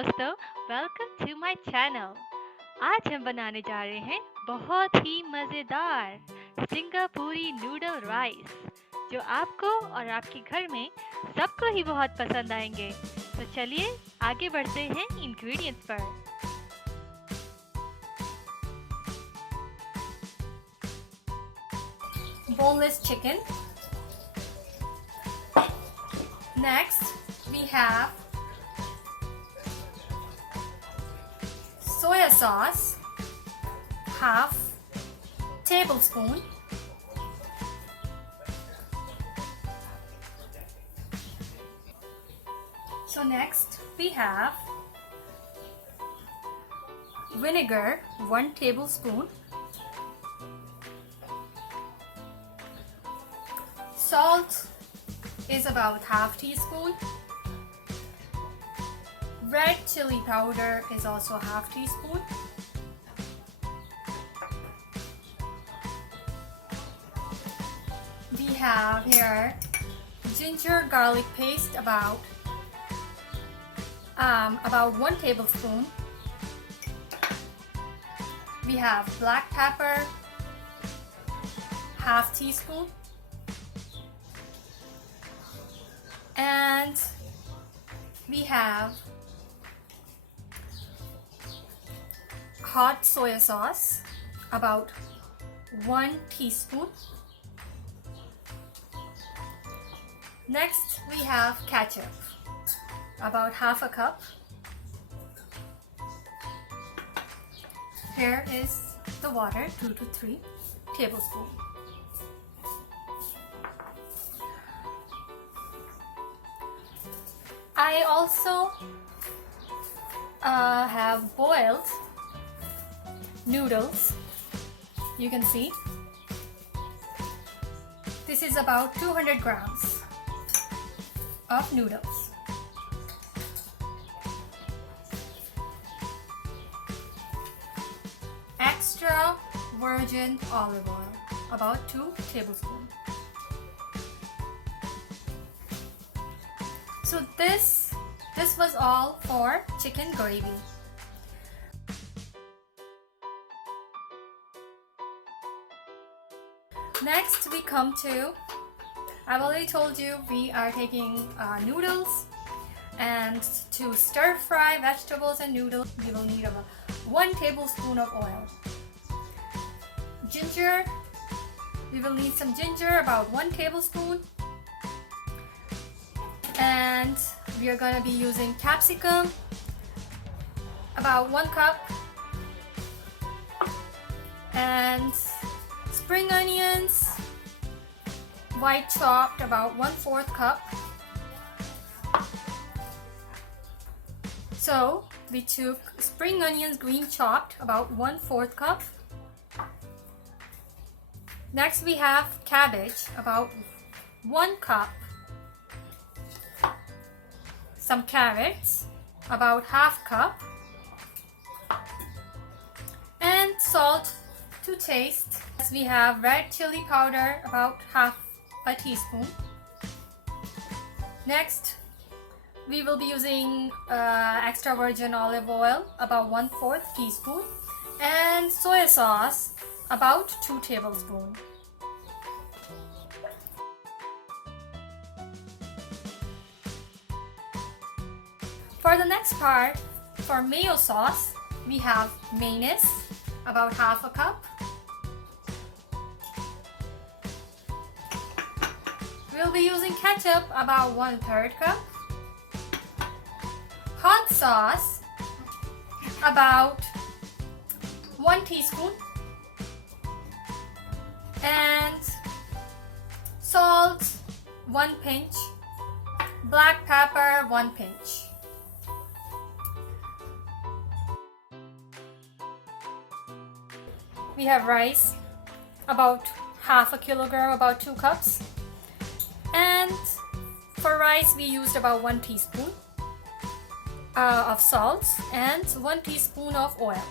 दोस्तों, welcome to my channel. आज हम बनाने जा रहे हैं बहुत ही मज़ेदार सिंगापुरी नूडल राइस, जो आपको और आपके घर में सबको ही बहुत पसंद आएंगे। तो चलिए आगे बढ़ते हैं इंग्रेडिएंट्स पर। Boneless chicken. Next, we have soy sauce, half tablespoon. So next we have vinegar, 1 tablespoon. Salt is about half teaspoon. Red chilli powder is also half teaspoon. We have here ginger garlic paste about 1 tablespoon. We have black pepper, half teaspoon. And we have hot soy sauce, about 1 teaspoon. Next we have ketchup, about half a cup. Here is the water, 2 to 3 tablespoons. I also have boiled noodles. You can see this is about 200 grams of noodles. Extra virgin olive oil, about 2 tablespoons. So this was all for chicken gravy. Next we come to, I've already told you we are taking noodles, and to stir fry vegetables and noodles we will need about 1 tablespoon of oil. Ginger, we will need some ginger, about 1 tablespoon. And we are going to be using capsicum, about 1 cup, and spring onions, white chopped, about 1/4 cup. So we took spring onions, green chopped, about 1/4 cup. Next we have cabbage, about 1 cup. Some carrots, about half cup, and salt to taste. We have red chili powder, about half a teaspoon. Next, we will be using extra virgin olive oil, about 1/4 teaspoon, and soy sauce, about 2 tablespoons. For the next part, for mayo sauce, we have mayonnaise, about half a cup. We'll be using ketchup, about 1/3 cup. Hot sauce, about 1 teaspoon. And salt, 1 pinch. Black pepper, 1 pinch. We have rice, about half a kilogram, about 2 cups. And for rice we used about 1 teaspoon of salt and 1 teaspoon of oil.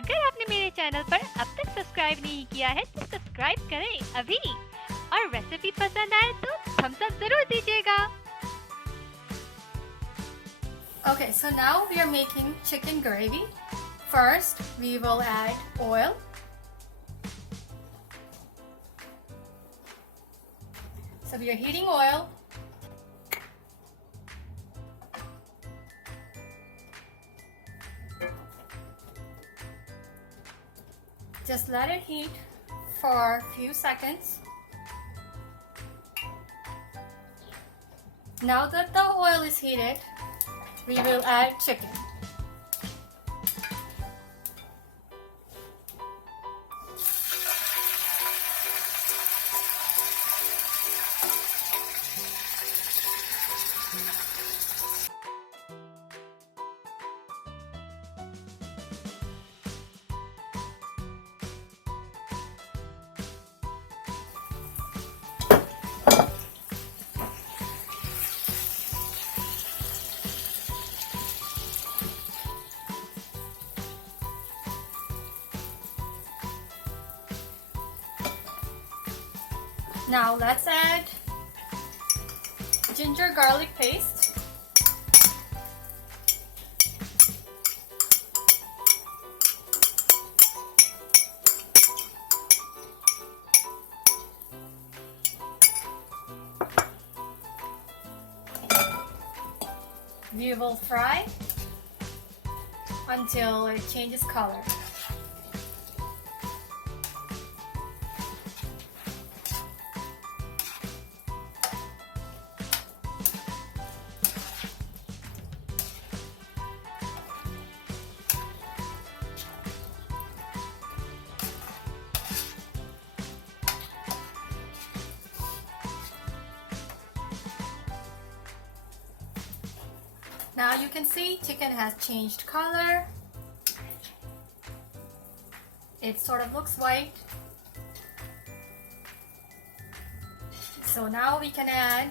अगर आपने मेरे channel पर अब तक subscribe नहीं किया है तो सब्सक्राइब करें अभी, और रेसिपी पसंद आए तो थम्स अप जरूर दीजिएगा। Okay, so now we are making chicken gravy. First, we will add oil. So we are heating oil. Just let it heat for a few seconds. Now that the oil is heated, we will add chicken. Now let's add ginger garlic paste. We will fry until it changes color. Now you can see chicken has changed color. It sort of looks white. So now we can add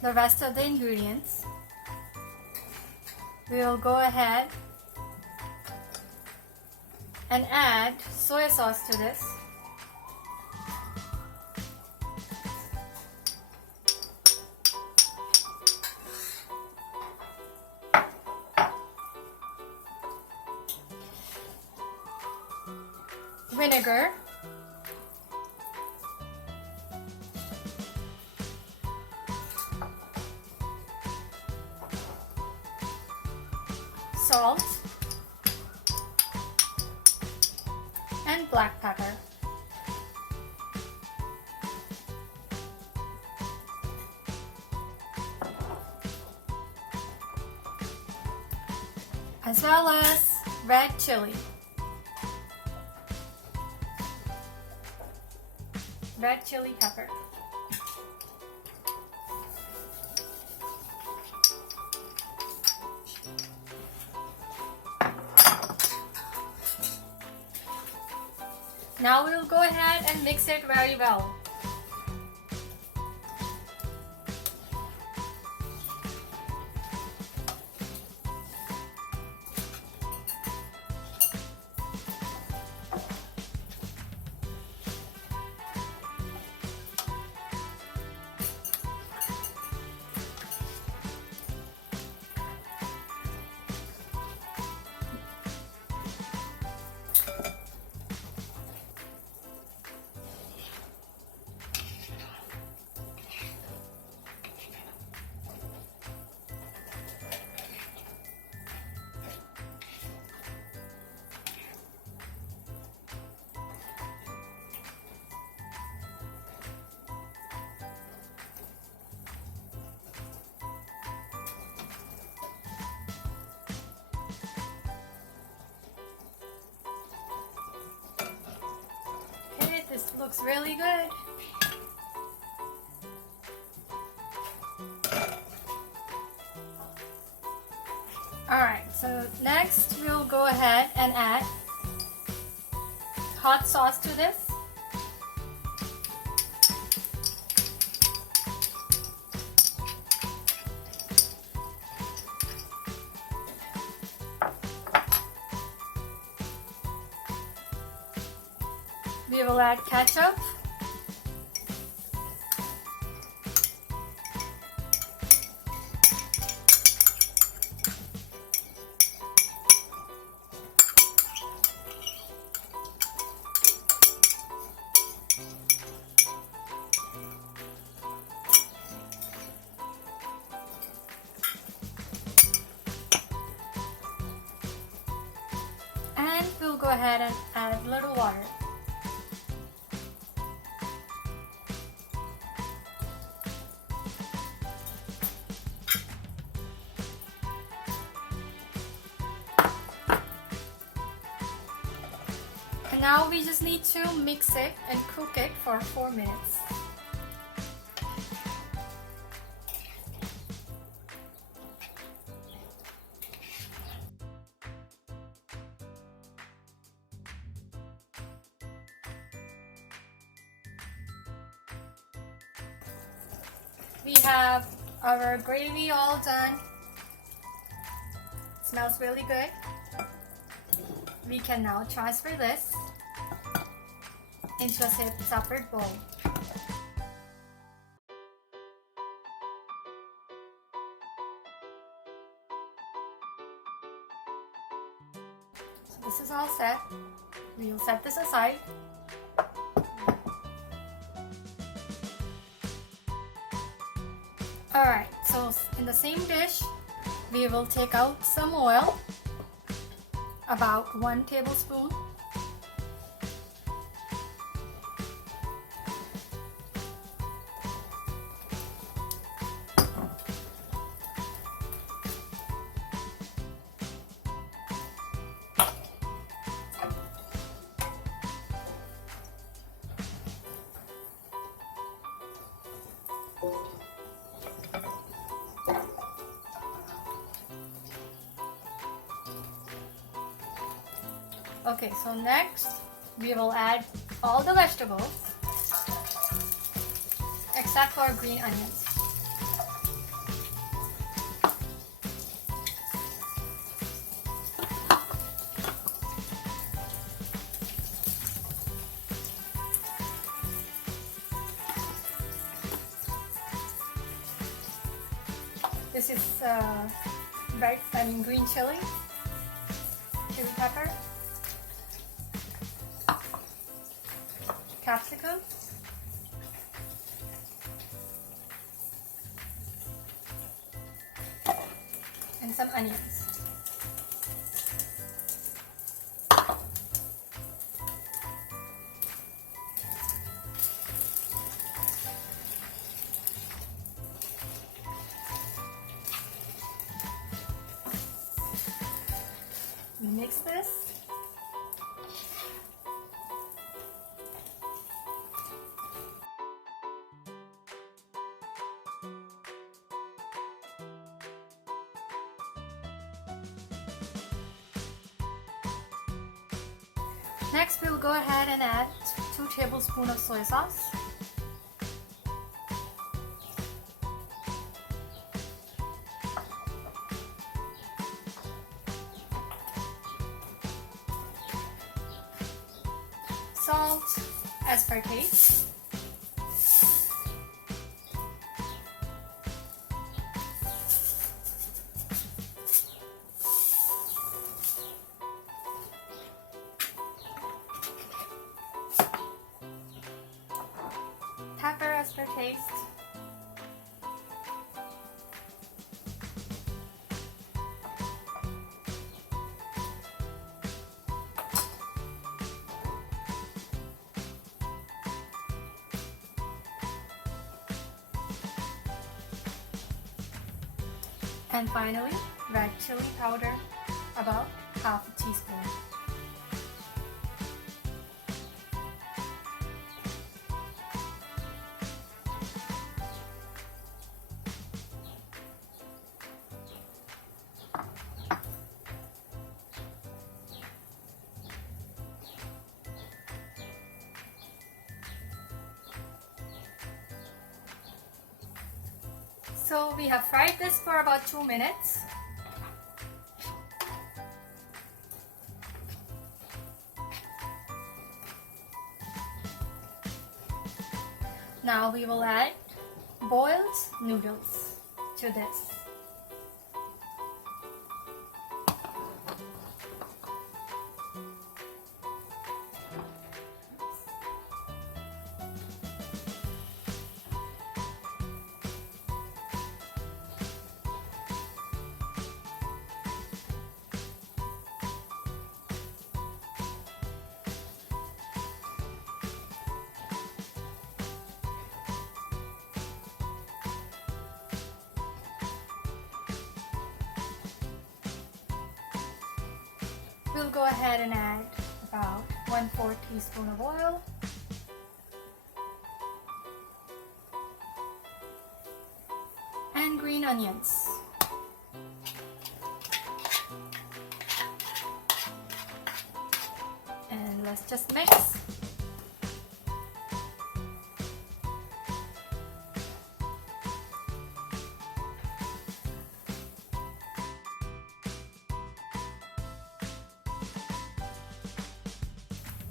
the rest of the ingredients. We will go ahead and add soy sauce to this. Vinegar, salt, and black pepper. As well as red chili. Red chili pepper. Now we will go ahead and mix it very well. This looks really good. Alright, so next we'll go ahead and add hot sauce to this. We will add ketchup. ahead and add a little water. And now we just need to mix it and cook it for 4 minutes. We have our gravy all done. It smells really good. We can now transfer this into a separate bowl. So this is all set. We will set this aside. Alright, so in the same dish, we will take out some oil, about 1 tablespoon. Okay, so next we will add all the vegetables except for green onions. This is green chili pepper, capsicum, and some onions. Mix this. Next, we'll go ahead and add 2 tablespoons of soy sauce. Salt as per taste. Pepper as per taste. And finally, red chili powder, about half a teaspoon. So we have fried this for about 2 minutes. Now we will add boiled noodles to this. we'll go ahead and add about 1/4 teaspoon of oil. And green onions. And let's just mix.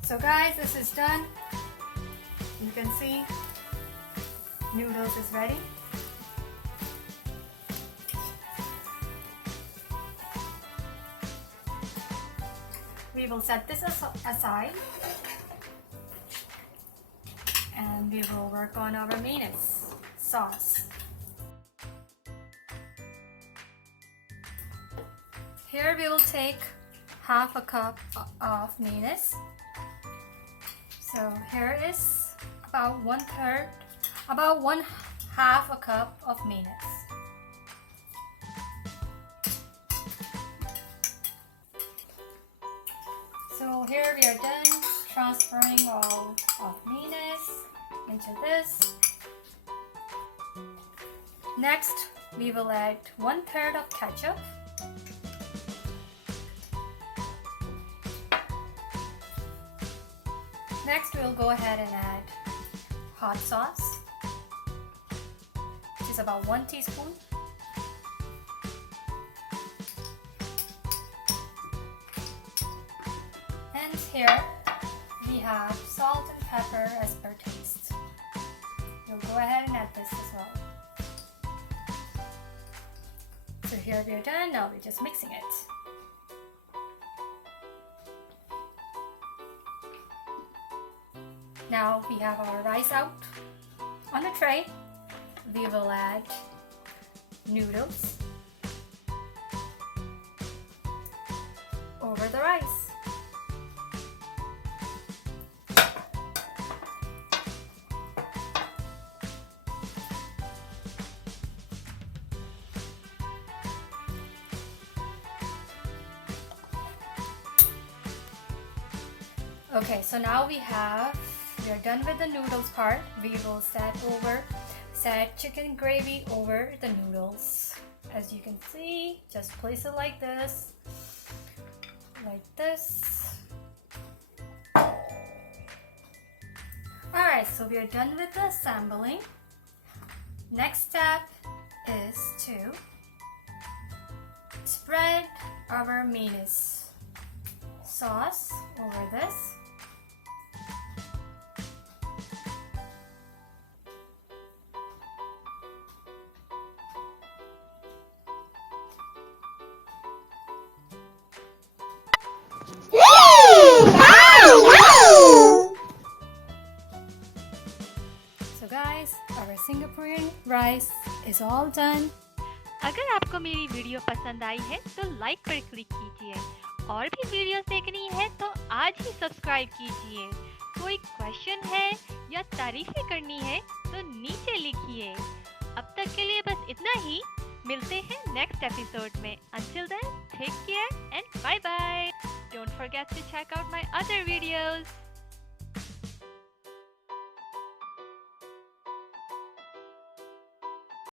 So guys, this is done. You can see noodles is ready. We will set this aside and we will work on our mayonnaise sauce. Here we will take half a cup of mayonnaise. So here is about 1/3, about 1/2 a cup of mayonnaise. So here we are done transferring all of mayonnaise into this. Next, we will add 1/3 of ketchup. Next, we'll go ahead and add hot sauce, which is about 1 teaspoon. And here we have salt and pepper as per taste. We'll go ahead and add this as well. So here we are done. Now we're just mixing it. Now we have our rice out on a tray. We will add noodles over the rice. Okay, so now we are done with the noodles part. We will set chicken gravy over the noodles. As you can see, just place it like this. Alright, so we are done with the assembling. Next step is to spread our mayonnaise sauce over this. So guys, our Singaporean rice is all done. अगर आपको मेरी video पसंद आई है तो like पर click कीजिए और भी वीडियोस देखनी है तो आज ही सब्सक्राइब कीजिए। कोई क्वेश्चन है या तारीफें करनी है तो नीचे लिखिए। अब तक के लिए बस इतना ही। मिलते हैं नेक्स्ट एपिसोड में। Until then, take care and bye bye. Don't forget to check out my other videos.